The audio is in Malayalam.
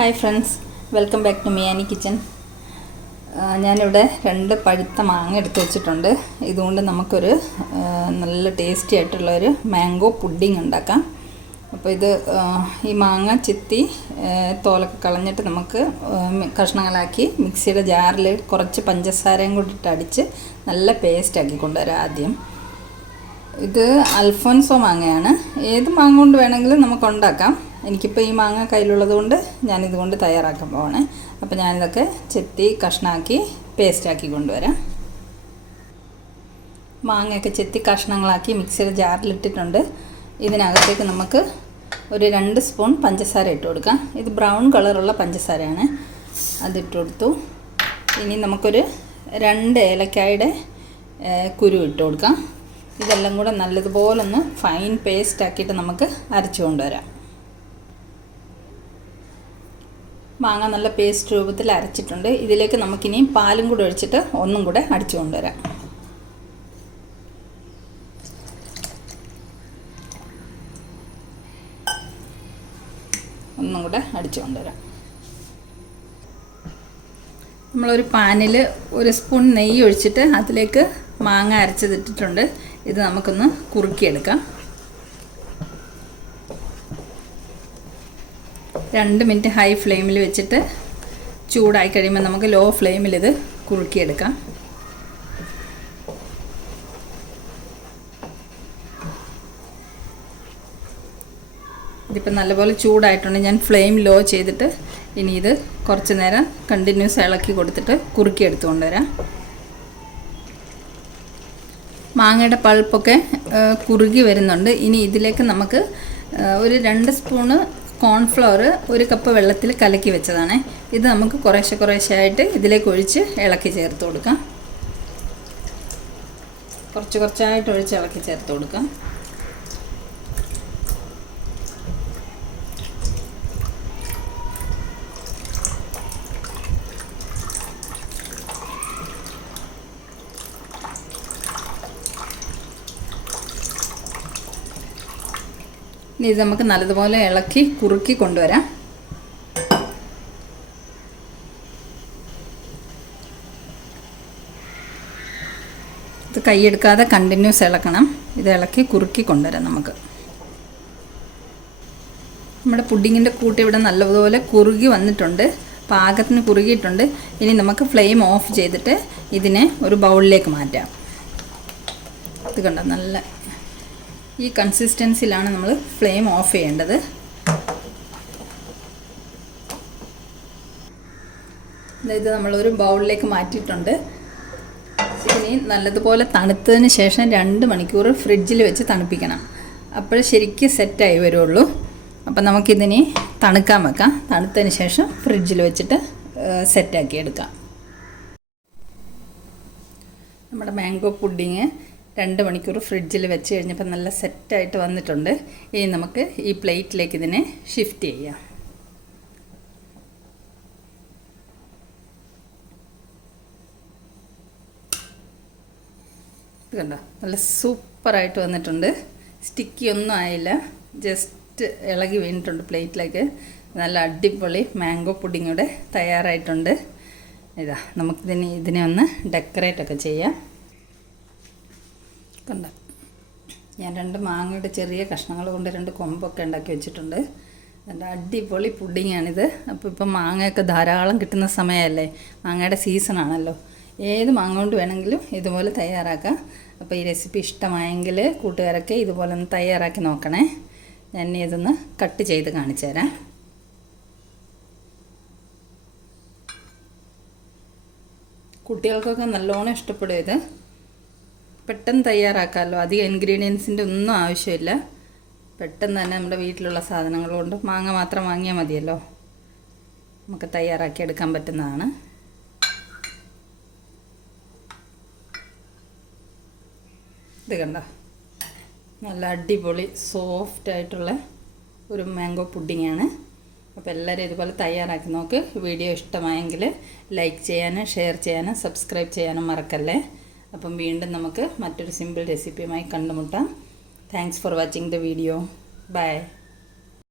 Hi friends, welcome back to മിയാനി കിച്ചൻ. ഞാനിവിടെ 2 പഴുത്ത മാങ്ങ എടുത്ത് വെച്ചിട്ടുണ്ട്. ഇതുകൊണ്ട് നമുക്കൊരു നല്ല ടേസ്റ്റി ആയിട്ടുള്ളൊരു മാംഗോ പുഡിംഗ് ഉണ്ടാക്കാം. അപ്പോൾ ഈ മാങ്ങ ചെത്തി തോലൊക്കെ കളഞ്ഞിട്ട് നമുക്ക് കഷ്ണങ്ങളാക്കി മിക്സിയുടെ ജാറിൽ കുറച്ച് പഞ്ചസാരയും കൂടി ഇട്ട് അടിച്ച് നല്ല പേസ്റ്റാക്കി കൊണ്ടുവരാം. ആദ്യം ഇത് അൽഫോൻസോ മാങ്ങയാണ്. ഏത് മാങ്ങ കൊണ്ട് വേണമെങ്കിലും നമുക്ക് ഉണ്ടാക്കാം. എനിക്കിപ്പോൾ ഈ മാങ്ങ കയ്യിലുള്ളത് കൊണ്ട് ഞാനിതുകൊണ്ട് തയ്യാറാക്കാൻ പോവാണ്. അപ്പോൾ ഞാനിതൊക്കെ ചെത്തി കഷ്ണമാക്കി പേസ്റ്റാക്കി കൊണ്ടുവരാം. മാങ്ങയൊക്കെ ചെത്തി കഷ്ണങ്ങളാക്കി മിക്സിയുടെ ജാറിലിട്ടിട്ടുണ്ട്. ഇതിനകത്തേക്ക് നമുക്ക് ഒരു 2 സ്പൂൺ പഞ്ചസാര ഇട്ട് കൊടുക്കാം. ഇത് ബ്രൗൺ കളറുള്ള പഞ്ചസാരയാണ്, അതിട്ട് കൊടുത്തു. ഇനി നമുക്കൊരു 2 ഏലക്കായുടെ കുരു ഇട്ട് കൊടുക്കാം. ഇതെല്ലാം കൂടെ നല്ലതുപോലൊന്ന് ഫൈൻ പേസ്റ്റ് ആക്കിയിട്ട് നമുക്ക് അരച്ചു കൊണ്ടുവരാം. മാങ്ങ നല്ല പേസ്റ്റ് രൂപത്തിൽ അരച്ചിട്ടുണ്ട്. ഇതിലേക്ക് നമുക്കിനി പാലും കൂടെ ഒഴിച്ചിട്ട് ഒന്നും കൂടെ അടിച്ചു കൊണ്ടുവരാം. ഒന്നും കൂടെ അടിച്ചു കൊണ്ടുവരാം. നമ്മളൊരു പാനിൽ 1 സ്പൂൺ നെയ്യ് ഒഴിച്ചിട്ട് അതിലേക്ക് മാങ്ങ അരച്ചതിട്ടിട്ടുണ്ട്. ഇത് നമുക്കൊന്ന് കുറുക്കിയെടുക്കാം. 2 മിനിറ്റ് ഹൈ ഫ്ലെയിമിൽ വെച്ചിട്ട് ചൂടായി കഴിയുമ്പോൾ നമുക്ക് ലോ ഫ്ലെയിമിൽ ഇത് കുറുക്കിയെടുക്കാം. ഇതിപ്പോൾ നല്ലപോലെ ചൂടായിട്ടുണ്ട്. ഞാൻ ഫ്ലെയിം ലോ ചെയ്തിട്ട് ഇനി ഇത് കുറച്ച് നേരം കണ്ടിന്യൂസ് ഇളക്കി കൊടുത്തിട്ട് കുറുക്കിയെടുത്തു കൊണ്ടുവരാം. മാങ്ങയുടെ പൾപ്പൊക്കെ കുറുകി വരുന്നുണ്ട്. ഇനി ഇതിലേക്ക് നമുക്ക് ഒരു 2 സ്പൂണ് കോൺഫ്ലവർ 1 കപ്പ് വെള്ളത്തിൽ കലക്കി വെച്ചതാണ്. ഇത് നമുക്ക് കുറേശ്ശെ ആയിട്ട് ഇതിലേക്ക് ഒഴിച്ച് ഇളക്കി ചേർത്ത് കൊടുക്കാം. കുറച്ചായിട്ട് ഒഴിച്ച് ഇളക്കി ചേർത്ത് കൊടുക്കാം. ഇനി ഇത് നമുക്ക് നല്ലതുപോലെ ഇളക്കി കുറുക്കി കൊണ്ടുവരാം. ഇത് കൈയെടുക്കാതെ കണ്ടിന്യൂസ് ഇളക്കണം. ഇത് ഇളക്കി കുറുക്കി കൊണ്ടുവരാം. നമുക്ക് നമ്മുടെ പുഡിങ്ങിൻ്റെ കൂട്ട് ഇവിടെ നല്ലതുപോലെ കുറുകി വന്നിട്ടുണ്ട്. പാകത്തിന് കുറുകിയിട്ടുണ്ട്. ഇനി നമുക്ക് ഫ്ലെയിം ഓഫ് ചെയ്തിട്ട് ഇതിനെ ഒരു ബൗളിലേക്ക് മാറ്റാം. ഇത് കണ്ടോ, നല്ല ഈ കൺസിസ്റ്റൻസിയിലാണ് നമ്മൾ ഫ്ലെയിം ഓഫ് ചെയ്യേണ്ടത്. ഇത് നമ്മളൊരു ബൗളിലേക്ക് മാറ്റിയിട്ടുണ്ട്. ഇനി നല്ലതുപോലെ തണുത്തതിന് ശേഷം 2 മണിക്കൂർ ഫ്രിഡ്ജിൽ വെച്ച് തണുപ്പിക്കണം. അപ്പോൾ ശരിക്കും സെറ്റായി വരുള്ളൂ. അപ്പം നമുക്കിതിനി തണുക്കാൻ വെക്കാം. തണുത്തതിന് ശേഷം ഫ്രിഡ്ജിൽ വെച്ചിട്ട് സെറ്റാക്കി എടുക്കാം. നമ്മുടെ മാംഗോ പുഡിങ് 2 മണിക്കൂർ ഫ്രിഡ്ജിൽ വെച്ച് കഴിഞ്ഞപ്പോൾ നല്ല സെറ്റായിട്ട് വന്നിട്ടുണ്ട്. ഇനി നമുക്ക് ഈ പ്ലേറ്റിലേക്ക് ഇതിനെ ഷിഫ്റ്റ് ചെയ്യാം. ഇത് കണ്ടോ, നല്ല സൂപ്പറായിട്ട് വന്നിട്ടുണ്ട്. സ്റ്റിക്കി ഒന്നും ആയില്ല, ജസ്റ്റ് ഇളകി വീണിട്ടുണ്ട് പ്ലേറ്റിലേക്ക്. നല്ല അടിപൊളി മാംഗോ പുഡിംഗ് ഇവിടെ തയ്യാറായിട്ടുണ്ട്. ഇതിനെ ഒന്ന് ഡെക്കറേറ്റ് ഒക്കെ ചെയ്യാം. കണ്ട, ഞാൻ 2 മാങ്ങയുടെ ചെറിയ കഷ്ണങ്ങൾ കൊണ്ട് 2 കൊമ്പൊക്കെ ഉണ്ടാക്കി വെച്ചിട്ടുണ്ട്. നല്ല അടിപൊളി പുഡിങ്ങാണിത്. അപ്പോൾ ഇപ്പം മാങ്ങയൊക്കെ ധാരാളം കിട്ടുന്ന സമയമല്ലേ, മാങ്ങയുടെ സീസണാണല്ലോ. ഏത് മാങ്ങ കൊണ്ട് വേണമെങ്കിലും ഇതുപോലെ തയ്യാറാക്കാം. അപ്പോൾ ഈ റെസിപ്പി ഇഷ്ടമായെങ്കിൽ കൂട്ടുകാരൊക്കെ ഇതുപോലെ ഒന്ന് തയ്യാറാക്കി നോക്കണേ. ഞാൻ ഇതൊന്ന് കട്ട് ചെയ്ത് കാണിച്ചു തരാം. കുട്ടികൾക്കൊക്കെ നല്ലോണം ഇഷ്ടപ്പെടും. ഇത് പെട്ടെന്ന് തയ്യാറാക്കാമല്ലോ. അധികം ഇൻഗ്രീഡിയൻസിൻ്റെ ഒന്നും ആവശ്യമില്ല. പെട്ടെന്ന് തന്നെ നമ്മുടെ വീട്ടിലുള്ള സാധനങ്ങൾ കൊണ്ട്, മാങ്ങ മാത്രം വാങ്ങിയാൽ മതിയല്ലോ, നമുക്ക് തയ്യാറാക്കി എടുക്കാൻ പറ്റുന്നതാണ്. ഇത് കണ്ടോ, നല്ല അടിപൊളി സോഫ്റ്റായിട്ടുള്ള ഒരു മാംഗോ പുഡിങ്ങാണ്. അപ്പോൾ എല്ലാവരും ഇതുപോലെ തയ്യാറാക്കി നോക്ക്. വീഡിയോ ഇഷ്ടമായെങ്കിൽ ലൈക്ക് ചെയ്യാനും ഷെയർ ചെയ്യാനും സബ്സ്ക്രൈബ് ചെയ്യാനും മറക്കല്ലേ. അപ്പം വീണ്ടും നമുക്ക് മറ്റൊരു സിമ്പിൾ റെസിപ്പിയുമായി കണ്ടുമുട്ടാം. Thanks for watching the video. By.